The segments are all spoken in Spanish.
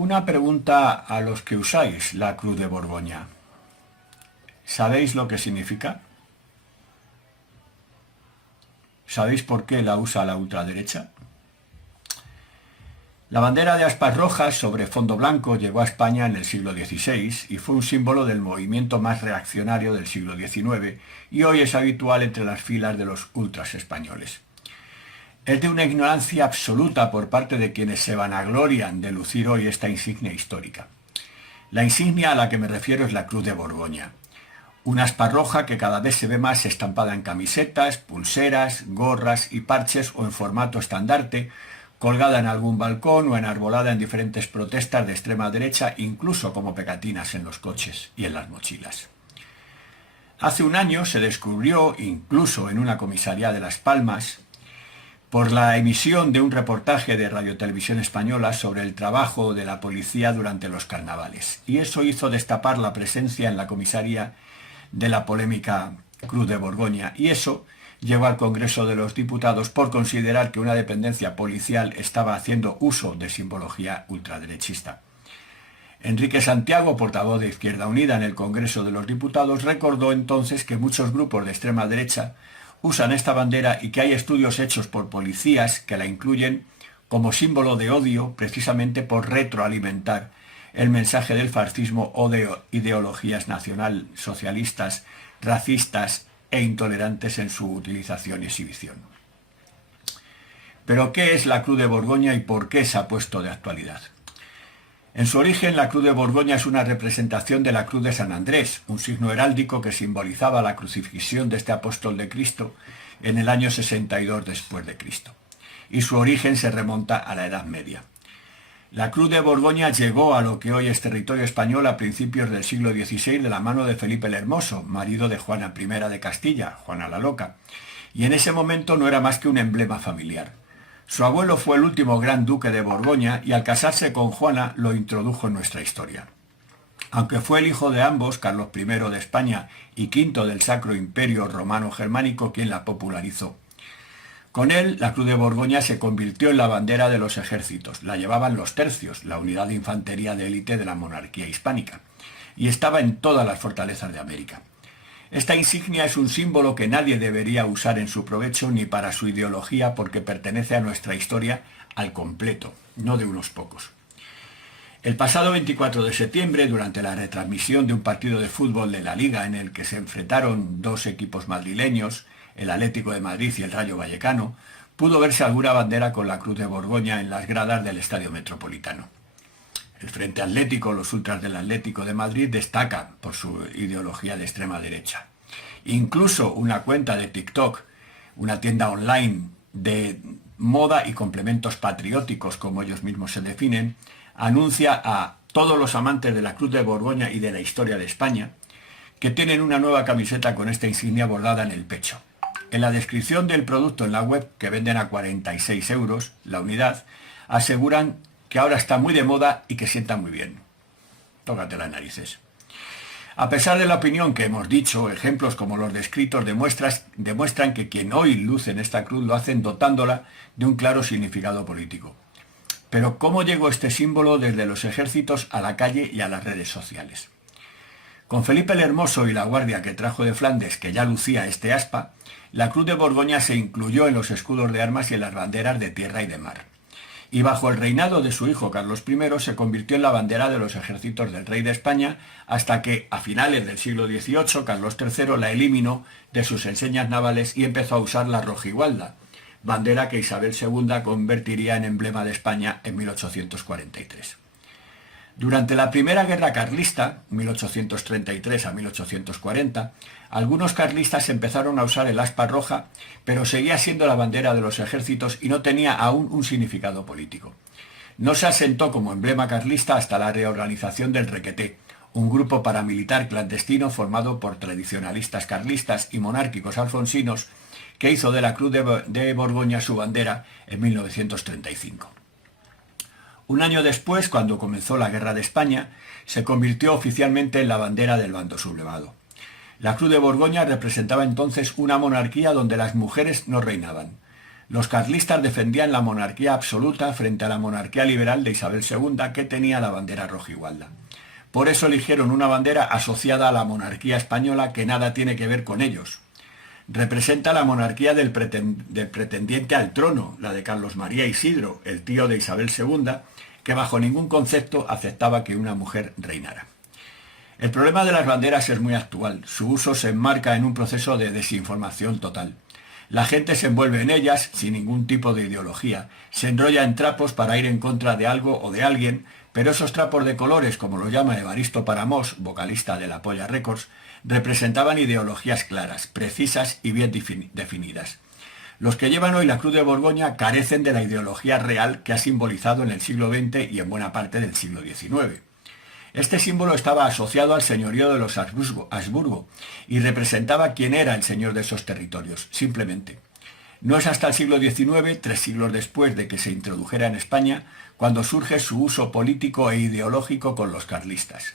Una pregunta a los que usáis la Cruz de Borgoña. ¿Sabéis lo que significa? ¿Sabéis por qué la usa la ultraderecha? La bandera de aspas rojas sobre fondo blanco llegó a España en el siglo XVI y fue un símbolo del movimiento más reaccionario del siglo XIX y hoy es habitual entre las filas de los ultras españoles. Es de una ignorancia absoluta por parte de quienes se vanaglorian de lucir hoy esta insignia histórica. La insignia a la que me refiero es la Cruz de Borgoña, una aspa roja que cada vez se ve más estampada en camisetas, pulseras, gorras y parches o en formato estandarte, colgada en algún balcón o enarbolada en diferentes protestas de extrema derecha, incluso como pegatinas en los coches y en las mochilas. Hace un año se descubrió, incluso en una comisaría de Las Palmas, por la emisión de un reportaje de Radio Televisión Española sobre el trabajo de la policía durante los carnavales. Y eso hizo destapar la presencia en la comisaría de la polémica Cruz de Borgoña. Y eso llevó al Congreso de los Diputados por considerar que una dependencia policial estaba haciendo uso de simbología ultraderechista. Enrique Santiago, portavoz de Izquierda Unida en el Congreso de los Diputados, recordó entonces que muchos grupos de extrema derecha usan esta bandera y que hay estudios hechos por policías que la incluyen como símbolo de odio precisamente por retroalimentar el mensaje del fascismo o de ideologías nacionalsocialistas, racistas e intolerantes en su utilización y exhibición. Pero ¿qué es la Cruz de Borgoña y por qué se ha puesto de actualidad? En su origen, la Cruz de Borgoña es una representación de la Cruz de San Andrés, un signo heráldico que simbolizaba la crucifixión de este apóstol de Cristo en el año 62 después de Cristo. Y su origen se remonta a la Edad Media. La Cruz de Borgoña llegó a lo que hoy es territorio español a principios del siglo XVI de la mano de Felipe el Hermoso, marido de Juana I de Castilla, Juana la Loca, y en ese momento no era más que un emblema familiar. Su abuelo fue el último gran duque de Borgoña y al casarse con Juana lo introdujo en nuestra historia. Aunque fue el hijo de ambos, Carlos I de España y V del Sacro Imperio Romano-Germánico, quien la popularizó. Con él, la Cruz de Borgoña se convirtió en la bandera de los ejércitos. La llevaban los tercios, la unidad de infantería de élite de la monarquía hispánica, y estaba en todas las fortalezas de América. Esta insignia es un símbolo que nadie debería usar en su provecho ni para su ideología porque pertenece a nuestra historia al completo, no de unos pocos. El pasado 24 de septiembre, durante la retransmisión de un partido de fútbol de la Liga en el que se enfrentaron dos equipos madrileños, el Atlético de Madrid y el Rayo Vallecano, pudo verse alguna bandera con la Cruz de Borgoña en las gradas del Estadio Metropolitano. El Frente Atlético, los ultras del Atlético de Madrid, destacan por su ideología de extrema derecha. Incluso una cuenta de TikTok, una tienda online de moda y complementos patrióticos, como ellos mismos se definen, anuncia a todos los amantes de la Cruz de Borgoña y de la historia de España que tienen una nueva camiseta con esta insignia bordada en el pecho. En la descripción del producto en la web, que venden a 46 euros la unidad, aseguran que ahora está muy de moda y que sienta muy bien. Tócate las narices. A pesar de la opinión que hemos dicho, ejemplos como los descritos demuestran que quien hoy luce en esta cruz lo hacen dotándola de un claro significado político. Pero ¿cómo llegó este símbolo desde los ejércitos a la calle y a las redes sociales? Con Felipe el Hermoso y la guardia que trajo de Flandes, que ya lucía este aspa, la Cruz de Borgoña se incluyó en los escudos de armas y en las banderas de tierra y de mar. Y bajo el reinado de su hijo Carlos I se convirtió en la bandera de los ejércitos del rey de España hasta que, a finales del siglo XVIII, Carlos III la eliminó de sus enseñas navales y empezó a usar la rojigualda, bandera que Isabel II convertiría en emblema de España en 1843. Durante la Primera Guerra Carlista, 1833 a 1840, algunos carlistas empezaron a usar el aspa roja, pero seguía siendo la bandera de los ejércitos y no tenía aún un significado político. No se asentó como emblema carlista hasta la reorganización del Requeté, un grupo paramilitar clandestino formado por tradicionalistas carlistas y monárquicos alfonsinos que hizo de la Cruz de Borgoña su bandera en 1935. Un año después, cuando comenzó la Guerra de España, se convirtió oficialmente en la bandera del bando sublevado. La Cruz de Borgoña representaba entonces una monarquía donde las mujeres no reinaban. Los carlistas defendían la monarquía absoluta frente a la monarquía liberal de Isabel II, que tenía la bandera rojigualda. Por eso eligieron una bandera asociada a la monarquía española que nada tiene que ver con ellos. Representa la monarquía del pretendiente al trono, la de Carlos María Isidro, el tío de Isabel II, que bajo ningún concepto aceptaba que una mujer reinara. El problema de las banderas es muy actual. Su uso se enmarca en un proceso de desinformación total. La gente se envuelve en ellas sin ningún tipo de ideología, se enrolla en trapos para ir en contra de algo o de alguien, pero esos trapos de colores, como lo llama Evaristo Paramós, vocalista de La Polla Records, representaban ideologías claras, precisas y bien definidas. Los que llevan hoy la Cruz de Borgoña carecen de la ideología real que ha simbolizado en el siglo XX y en buena parte del siglo XIX. Este símbolo estaba asociado al señorío de los Habsburgo y representaba quién era el señor de esos territorios, simplemente. No es hasta el siglo XIX, 3 siglos después de que se introdujera en España, cuando surge su uso político e ideológico con los carlistas.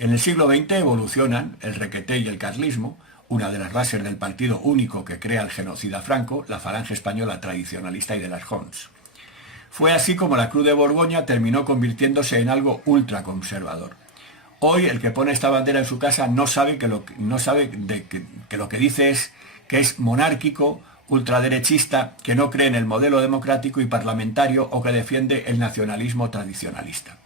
En el siglo XX evolucionan el requeté y el carlismo, una de las bases del partido único que crea el genocida Franco, la Falange Española Tradicionalista y de las Hons. Fue así como la Cruz de Borgoña terminó convirtiéndose en algo ultraconservador. Hoy el que pone esta bandera en su casa no sabe que lo que dice es que es monárquico, ultraderechista, que no cree en el modelo democrático y parlamentario o que defiende el nacionalismo tradicionalista.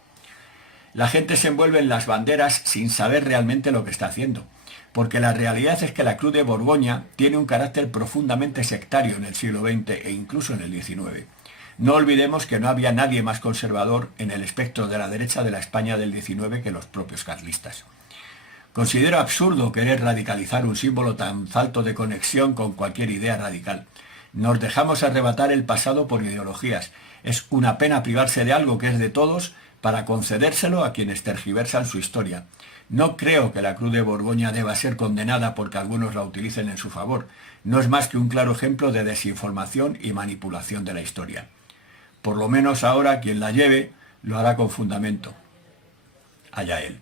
La gente se envuelve en las banderas sin saber realmente lo que está haciendo, porque la realidad es que la Cruz de Borgoña tiene un carácter profundamente sectario en el siglo XX e incluso en el XIX. No olvidemos que no había nadie más conservador en el espectro de la derecha de la España del XIX que los propios carlistas. Considero absurdo querer radicalizar un símbolo tan falto de conexión con cualquier idea radical. Nos dejamos arrebatar el pasado por ideologías. Es una pena privarse de algo que es de todos para concedérselo a quienes tergiversan su historia. No creo que la Cruz de Borgoña deba ser condenada porque algunos la utilicen en su favor. No es más que un claro ejemplo de desinformación y manipulación de la historia. Por lo menos ahora quien la lleve lo hará con fundamento. Allá él.